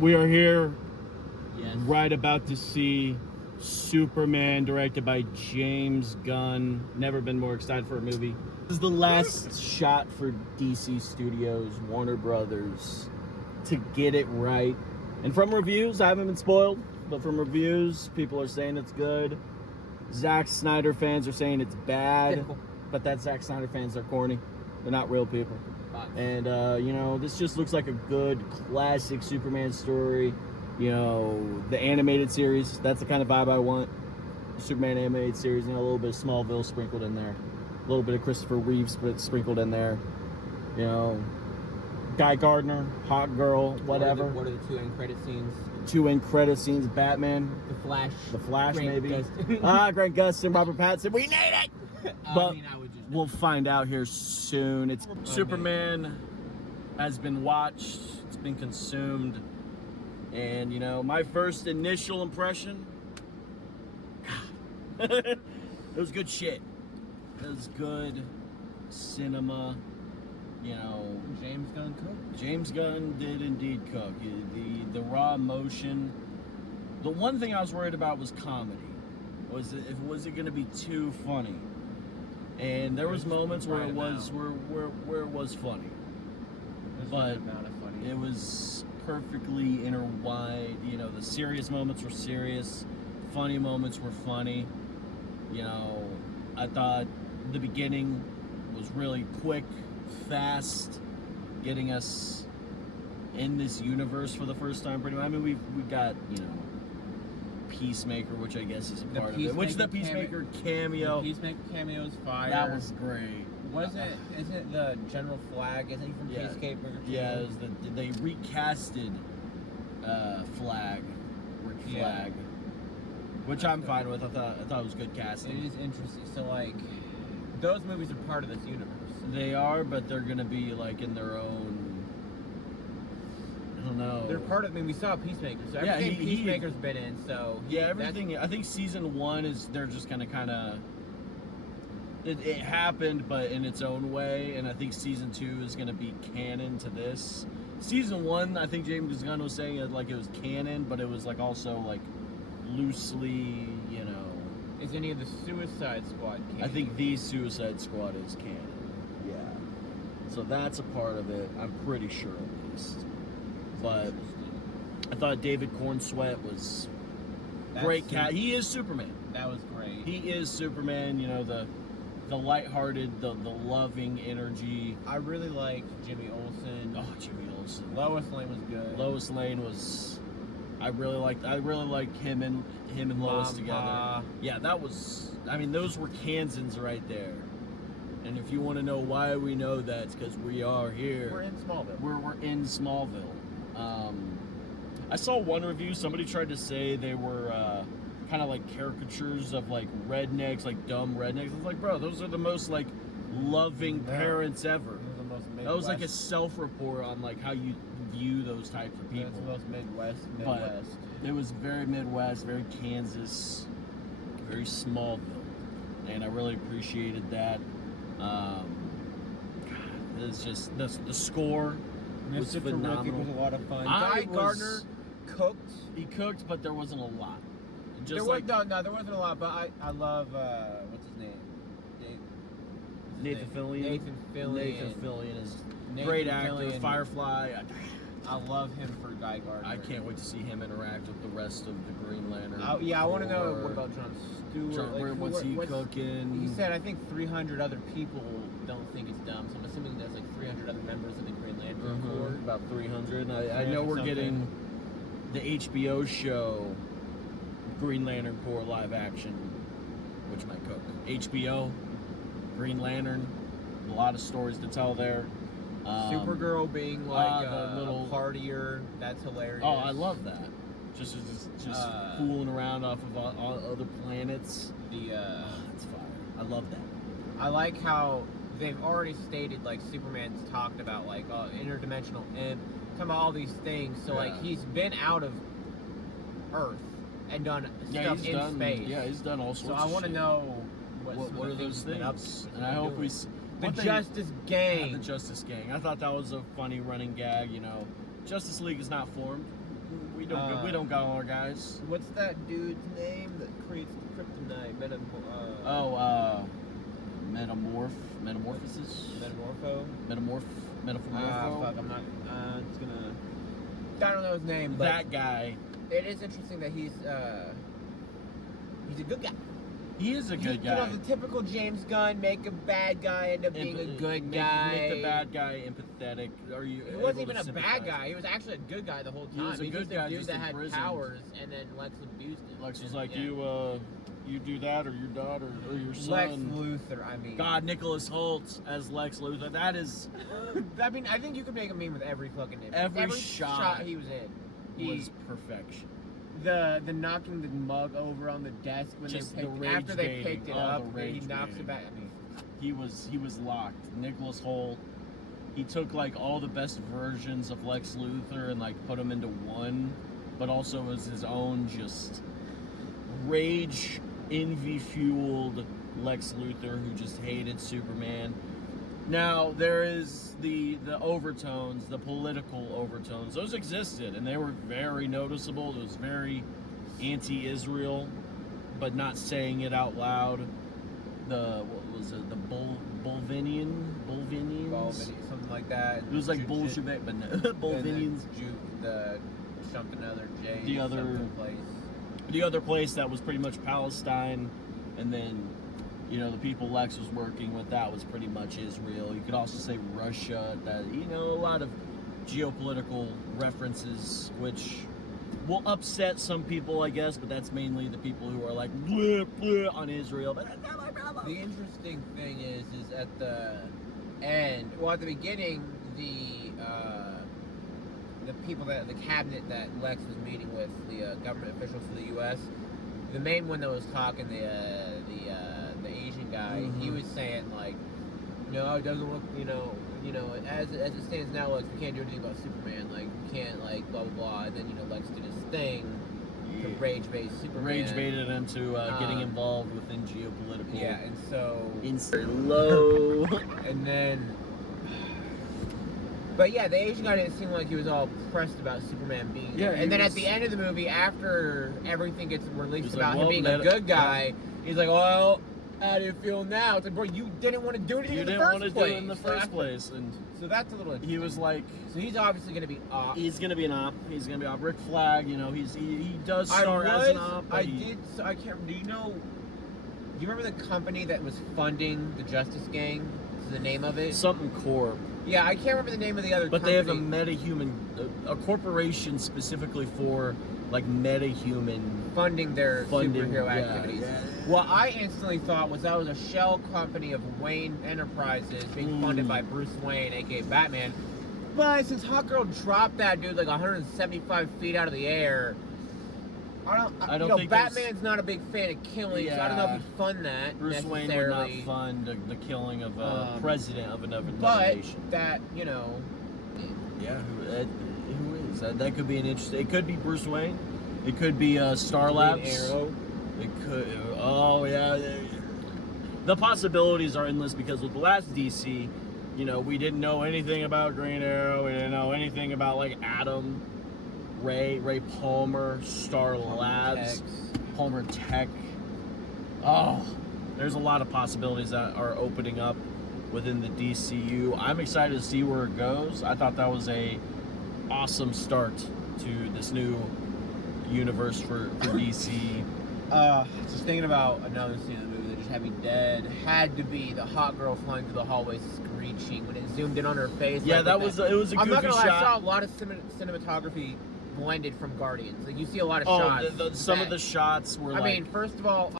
We are here Yes. right about to see Superman, directed by James Gunn. Never been more excited for a movie. This is the last shot for DC Studios, Warner Brothers, to get it right. And from reviews, I haven't been spoiled, but from reviews, people are saying it's good. Zack Snyder fans are saying it's bad. Typical. But that Zack Snyder fans are corny. They're not real people. And, this just looks like a good, classic Superman story. The animated series, that's the kind of vibe I want. The Superman animated series, a little bit of Smallville sprinkled in there. A little bit of Christopher Reeves sprinkled in there. Guy Gardner, Hot Girl, whatever. What are the two end credit scenes? Two end credit scenes, Batman. The Flash. The Flash, Grant maybe. Gustin. Grant Gustin, Robert Pattinson. We need it! But I would just... we'll find out here soon. Superman has been watched. It's been consumed. And, my first initial impression, God, it was good shit. It was good cinema. James Gunn cooked. James Gunn did indeed cook. The raw emotion. The one thing I was worried about was comedy. Was it going to be too funny? And there was moments where it was where it was funny. But it was perfectly intertwined. The serious moments were serious, funny moments were funny. I thought the beginning was really quick, fast, getting us in this universe for the first time. Pretty much. I mean, we got Peacemaker, which I guess is a part of it. Which the Peacemaker cameo. The Peacemaker cameo is fire. That was great. What is it? Is it the General Flag? Isn't he from Peacemaker? Yeah, it was they recasted Flag, Rick Flag, which I'm fine with. I thought it was good casting. It is interesting. So those movies are part of this universe. They are, but they're gonna be in their own. I don't know. They're part of. I mean, we saw Peacemaker. So everything Peacemaker's been in. So everything. I think season 1 is they're just gonna kind of. It happened, but in its own way, and I think season 2 is gonna be canon to this. Season 1, I think James Gunn was saying it was canon, but it was also loosely, Is any of the Suicide Squad canon? I think the Suicide Squad is canon. Yeah. So that's a part of it. I'm pretty sure at least. But I thought David Cornsweet was great. He is Superman. That was great. He is Superman. The lighthearted, the loving energy. I really liked Jimmy Olsen. Oh, Jimmy Olsen. Lois Lane was good. Lois Lane was. I really liked him and Lois together. Yeah, that was. I mean, those were Kansans right there. And if you want to know why we know that, it's because we are here. We're in Smallville. We're in Smallville. I saw one review. Somebody tried to say they were kind of caricatures of rednecks, dumb rednecks. It's bro, those are the most loving parents ever. That was a self-report on how you view those types of people. That's the most Midwest. But it was very Midwest, very Kansas, very Smallville, and I really appreciated that. It's just the score was phenomenal. Was a lot of fun. Guy Gardner cooked. He cooked, but there wasn't a lot. There wasn't a lot. But I love what's his name? Nathan Fillion. Nathan Fillion is a great actor. Firefly. I love him for Guy Gardner. I can't wait to see him interact with the rest of the Green Lantern. I want to know what about John Stewart. What's he cooking? He said I think 300 other people don't think it's dumb. So I'm assuming there's 300 other members of the Green Lantern Corps. About 300. I know we're getting the HBO show Green Lantern Corps live action, which might cook. HBO, Green Lantern, a lot of stories to tell there. Supergirl being a little partier, that's hilarious. Oh, I love that. Just fooling around off of other planets. That's fire. I love that. I like how they've already stated Superman's talked about interdimensional imp, talking about all these things. So he's been out of Earth and done stuff in space. Yeah, he's done all sorts. So I want to know what are those things. And I hope we. The Justice Gang. Yeah, the Justice Gang. I thought that was a funny running gag. Justice League is not formed. We don't got all our guys. What's that dude's name that creates the kryptonite? Metamorphosis. Metamorpho. Metamorpho. Fuck, I'm not. It's gonna. I don't know his name, but That guy. it is interesting that he's a good guy. He is a good guy. You know, the typical James Gunn, make a bad guy end up being a good guy. Make the bad guy empathetic. He wasn't even a bad guy. He was actually a good guy the whole time. He was a good guy, dude just that had imprisoned. powers, and then Lex abused him. Lex was And, like, yeah. you do that, or your daughter, or your son. Lex Luthor, I mean. God, Nicholas Holt as Lex Luthor. That is I mean, I think you could make a meme with every fucking image. Every shot he was in. was perfection. The knocking the mug over on the desk when Just they the picked, rage after they baiting. picked it Oh, up, the and he rage knocks baiting. it back. I mean, He was locked. Nicholas Holt. He took like all the best versions of Lex Luthor and like put them into one, but also was his own just rage, envy fueled Lex Luthor who just hated Superman. Now there is the overtones, the political overtones. Those existed and they were very noticeable. It was very anti-Israel, but not saying it out loud. What was it? The Bolvinians? something like that. It was like Bolshevik, but no, Bolvinians. The something other J. The other- something place. The other place that was pretty much Palestine, and then, you know, the people Lex was working with, that was pretty much Israel. You could also say Russia, that, you know, a lot of geopolitical references, which will upset some people, I guess, but that's mainly the people who are like, bleh, bleh, on Israel. But that's not my problem. The interesting thing is at the end, well, at the beginning, the people the cabinet that Lex was meeting with, the government officials for the U.S., the main one that was talking, the Asian guy, he was saying like, no, it doesn't look, you know, as it stands now, Lex, we can't do anything about Superman, like we can't, like blah blah blah. And then, you know, Lex did his thing to rage bait Superman. Rage baited him to getting involved within geopolitical. Yeah, and so low. and then. But yeah, the Asian guy didn't seem like he was all pressed about Superman being there. Yeah, And then he at the end of the movie, after everything gets released He's about like, him being a good guy, he's like, well, how do you feel now? It's like, bro, you didn't want to do anything You in the didn't first want to do place. it in the first place, and So that's a little he was like, So he's obviously going to be op. he's gonna be an op. He's gonna be op. Rick Flag, you know, he does start as an op. but I can't, do you remember the company that was funding the Justice Gang? Is the name of it? Something Corp. Yeah, I can't remember the name of the other But company. they have a metahuman, a corporation specifically for like metahuman funding their funding. superhero Yeah, activities. yeah. What I instantly thought was that was a shell company of Wayne Enterprises being funded by Bruce Wayne, aka Batman. But since Hawkgirl dropped that dude like 175 feet out of the air, I don't think Batman's not a big fan of killing, so I don't know if he'd fund that Bruce Wayne would necessarily. not fund the killing of a president of another But nation. that, you know, Yeah, who is that? That could be an interesting. It could be Bruce Wayne. It could be Star Labs. Green Arrow. It could. Oh yeah. The possibilities are endless because with the last DC, you know, we didn't know anything about Green Arrow. We didn't know anything about like Atom, Ray Palmer, Star Labs, Palmer Tech. Oh, there's a lot of possibilities that are opening up within the DCU. I'm excited to see where it goes. I thought that was a awesome start to this new universe for DC. Just thinking about another scene in the movie that just had me dead. Had to be the hot girl flying through the hallway screeching when it zoomed in on her face. Yeah, like that with was it was a I'm goofy not gonna lie, shot. I saw a lot of cinematography blended from Guardians. Like you see a lot of Oh, shots. some of the shots were I like. mean, first of all,